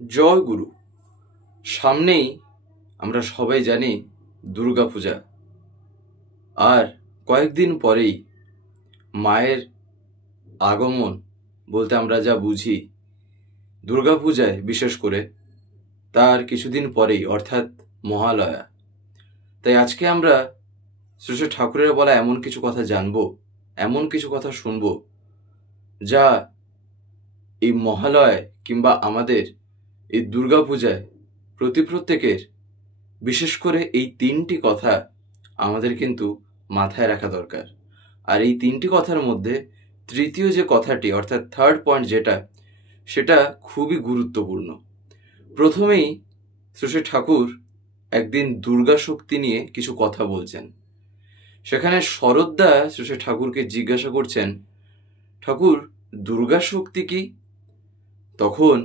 জয় গুরু। সামনেই আমরা সবাই জানি দুর্গাপূজা, আর কয়েকদিন পরেই মায়ের আগমন বলতে আমরা যা বুঝি দুর্গাপূজায়, বিশেষ করে তার কিছুদিন পরেই অর্থাৎ মহালয়া। তাই আজকে আমরা শ্রী শ্রী ঠাকুরের বলা এমন কিছু কথা জানবো, এমন কিছু কথা শুনবো যা এই মহালয়ায় কিংবা আমাদের এই দুর্গাপূজায় প্রত্যেকের, বিশেষ করে এই তিনটি কথা আমাদের কিন্তু মাথায় রাখা দরকার। আর এই তিনটি কথার মধ্যে তৃতীয় যে কথাটি অর্থাৎ থার্ড পয়েন্ট সেটা খুবই গুরুত্বপূর্ণ। প্রথমেই শ্রী ঠাকুর একদিন দুর্গা শক্তি নিয়ে কিছু কথা বলছেন। সেখানে শরদ্দা শ্রী ঠাকুরকে জিজ্ঞাসা করছেন, ঠাকুর, দুর্গা শক্তি কি? তখন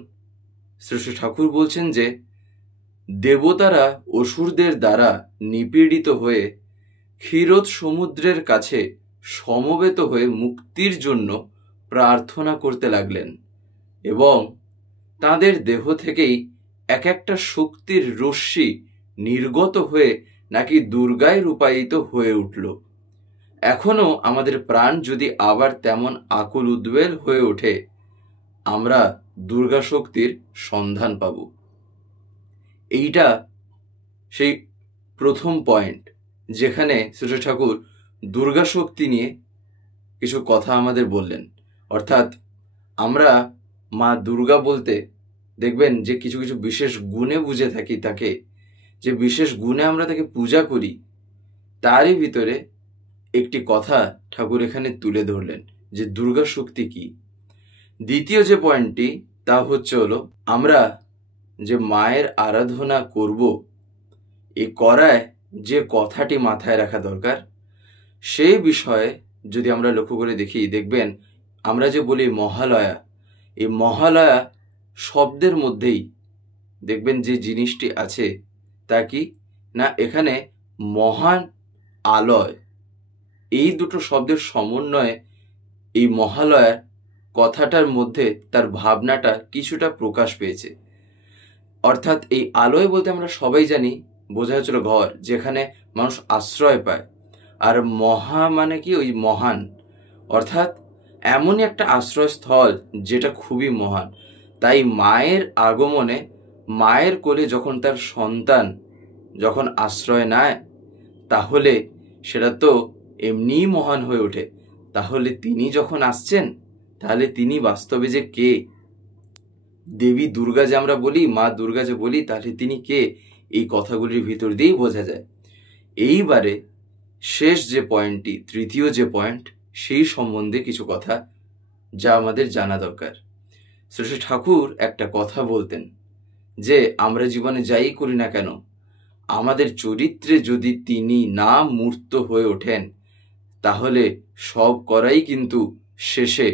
শ্রী ঠাকুর বলছেন যে দেবতারা অসুরদের দ্বারা নিপীড়িত হয়ে ক্ষীরোদ সমুদ্রের কাছে সমবেত হয়ে মুক্তির জন্য প্রার্থনা করতে লাগলেন এবং তাদের দেহ থেকেই এক একটা শক্তির রশ্মি নির্গত হয়ে নাকি দুর্গায় রূপায়িত হয়ে উঠল। এখনো আমাদের প্রাণ যদি আবার তেমন আকুল উদ্বেল হয়ে ওঠে, আমরা দুর্গা শক্তির সন্ধান পাব। এইটা সেই প্রথম পয়েন্ট, যেখানে শ্রী ঠাকুর দুর্গা শক্তি নিয়ে কিছু কথা আমাদের বললেন। অর্থাৎ আমরা মা দুর্গা বলতে দেখবেন যে কিছু কিছু বিশেষ গুণে বুঝে থাকি তাকে, যে বিশেষ গুণে আমরা তাকে পূজা করি, তারই ভিতরে একটি কথা ঠাকুর এখানে তুলে ধরলেন যে দুর্গা শক্তি কি। দ্বিতীয় যে পয়েন্টটি তা হলো আমরা যে মায়ের আরাধনা করব, এই করায় যে কথাটি মাথায় রাখা দরকার সেই বিষয়ে যদি আমরা লক্ষ্য করে দেখবেন আমরা যে বলি মহালয়া, এই মহালয়া শব্দের মধ্যেই দেখবেন যে জিনিসটি আছে তা কি না, এখানে মহান আলয়, এই দুটো শব্দের সমন্বয়ে এই মহালয়ার কথাটার মধ্যে তার ভাবনাটা কিছুটা প্রকাশ পেয়েছে। অর্থাৎ এই আলয় বলতে আমরা সবাই জানি বোঝা হচ্ছিল ঘর, যেখানে মানুষ আশ্রয় পায়। আর মহা মানে কি, ওই মহান, অর্থাৎ এমনই একটা আশ্রয়স্থল যেটা খুবই মহান। তাই মায়ের আগমনে, মায়ের কোলে যখন তার সন্তান যখন আশ্রয় নেয়, তাহলে সেটা তো এমনিই মহান হয়ে ওঠে। তাহলে তিনি যখন আসছেন, তাহলে তিনি বাস্তবে যে কে, দেবী দুর্গা যে আমরা বলি, মা দুর্গা যে বলি, তাহলে তিনি কে, এই কথাগুলির ভিতর দিয়েই বোঝা যায়। এইবারে শেষ যে পয়েন্টটি, তৃতীয় যে পয়েন্ট, সেই সম্বন্ধে কিছু কথা যা আমাদের জানা দরকার। শ্রী ঠাকুর একটা কথা বলতেন যে আমরা জীবনে যাই করি না কেন, আমাদের চরিত্রে যদি তিনি না মূর্ত হয়ে ওঠেন, তাহলে সব করাই কিন্তু শেষে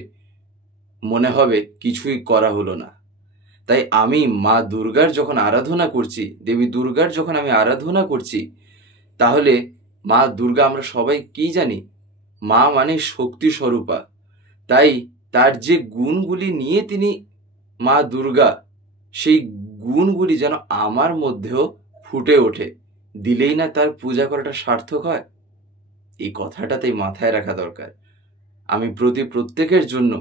মনে হবে কিছুই করা হলো না। তাই আমি মা দুর্গার যখন আরাধনা করছি, দেবী দুর্গার যখন আমি আরাধনা করছি, তাহলে মা দুর্গা, আমরা সবাই কি জানি, মা মানে শক্তি স্বরূপা। তাই তার যে গুণগুলি নিয়ে তিনি মা দুর্গা, সেই গুণগুলি যেন আমার মধ্যেও ফুটে ওঠে, দিলেই না তার পূজা করাটা সার্থক হয়। এই কথাটা তাই মাথায় রাখা দরকার। আমি প্রত্যেকের জন্য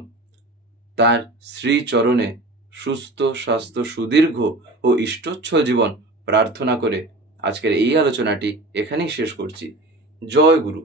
তার শ্রীচরণে সুস্থ স্বাস্থ্য সুদীর্ঘ ও ইষ্টোচ্ছল জীবন প্রার্থনা করে আজকের এই আলোচনাটি এখানেই শেষ করছি। জয় গুরু।